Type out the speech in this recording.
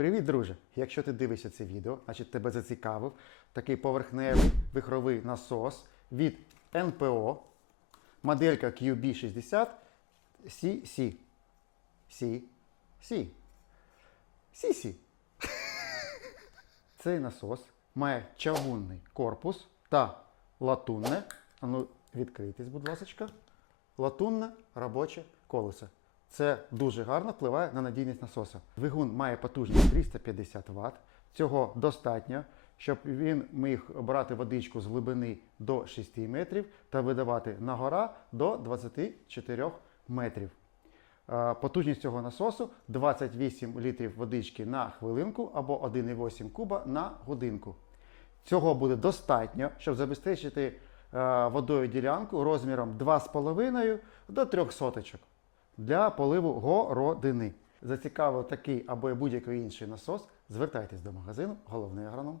Привіт, друже! Якщо ти дивишся це відео, значить тебе зацікавив такий поверхневий вихровий насос від НПО, моделька QB60 CC. C. CC. Цей насос має чавунний корпус та латунне, а ну відкритись, будь ласка, латунне робоче колесо. Це дуже гарно впливає на надійність насоса. Двигун має потужність 350 Вт. Цього достатньо, щоб він міг брати водичку з глибини до 6 метрів та видавати на гора до 24 метрів. Е, Потужність цього насосу 28 літрів водички на хвилинку або 1,8 куба на годинку. Цього буде достатньо, щоб забезпечити е, водою ділянку розміром 2,5 до 3 соточок для поливу городини. Зацікавив такий або будь-який інший насос, звертайтесь до магазину Головний агроном.